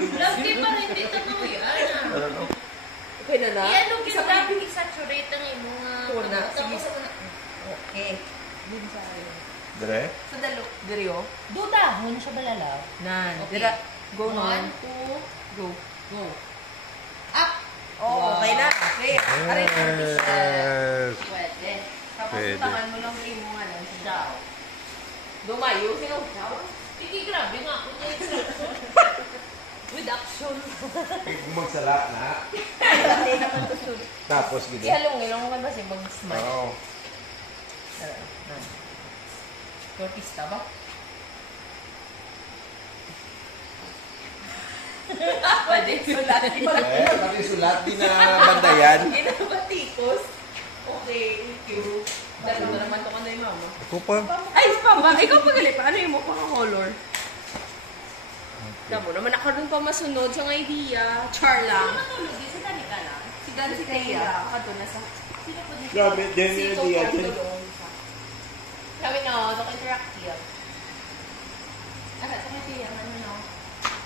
Lagi pa rin dito mo yan. Okay na na? Yan, huwag yung dapat i-saturate ang imong Tuna. tapos Okay. Din sa akin. Dire? sa dalo. Diri o? Dudahon siya balalaw. Nan. Okay. Dira. Go 1, na. 2, Go. go. Up! Oo, okay na. Okay. Aray, Yes. Pwede. Tapos Pwede. utangan mo lang kayo mo nga lang. Daw. Dumayo. Sino? Hindi, grabe nga ako niya instruction. With action. Kung magsala na. Hindi naman to sud. Tapos gito. Ihalong-ilong ka ba siya mag-smile? Oo. Tortista ba? Pwede sulat. Pati sulat din na bandayan. Hindi na ba tikos? Okay, thank you. Dalo na naman to ka na yung mama. Ako pa. Ay, pa ba? Ikaw pagali pa. Ano yung mukha ka color? Damo naman ako rin pa masunod sa idea. Char lang. Matulog din sa tanika lang. Si Dan si Kaya. Kato na sa... Sino po dito? Grabe, din yung idea din. Kami na, ito interactive. Ano, ito ano no?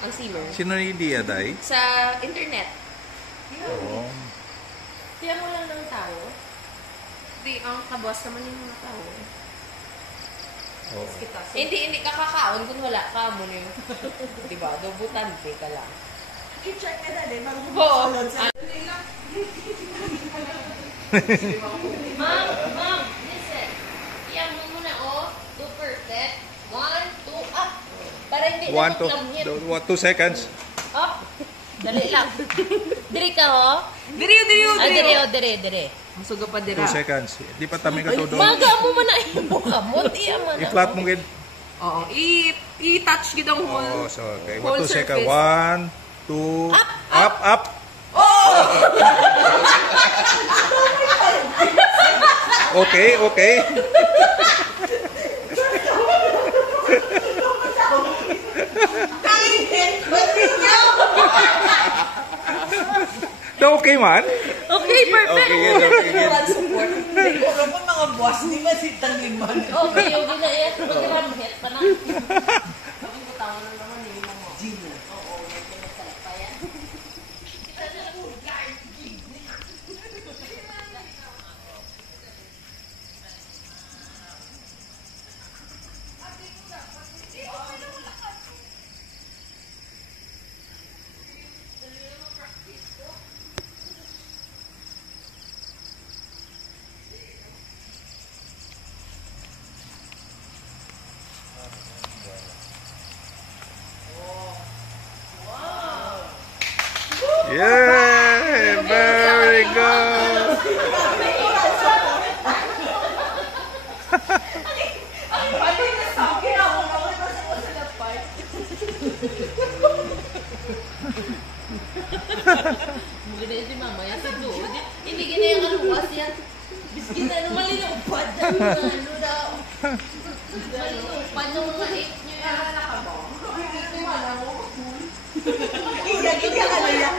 Ang simmer. Sino yung idea, Day? Sa internet. Oo. Kaya mo lang ng tao. Hindi, ang kabos naman yung mga tao. Oo. Hindi kakakaon kung wala ka mo yung... diba? Dubutante ka lang. I-check ka na din. Oo. Ma'am, listen. Iyan mo muna, oh. 2 perfect. 1, 2, up. Para hindi na 2 seconds. Up. Dali lang. Diri ka, oh. Diri. Diri. Masuga pa 2 dira. seconds. Di pa tami ka to doon. Maga mo man na ibuka mo. Diya man. I-flat mo gid. Oo. I-touch gid ang Oo, whole. so okay. Whole 2 seconds. surface. 1, 2, up. Okay. Okay man? Okay, perfect. Okay. Support. Pero po mga boss, di ba si Tangliman? Okay, na yan. Mag-ramhet pa na. Ang butawan na naman yung mga. Gina. Oo, may pinagsalat pa yan. Yeah, very good. Maganda si mama yan sa doon. Hindi gina yung aluwas yan. Biski na ano, malinupad na ano daw. Malinupad ng mga 8 nyo yan. Iyak ka na yan.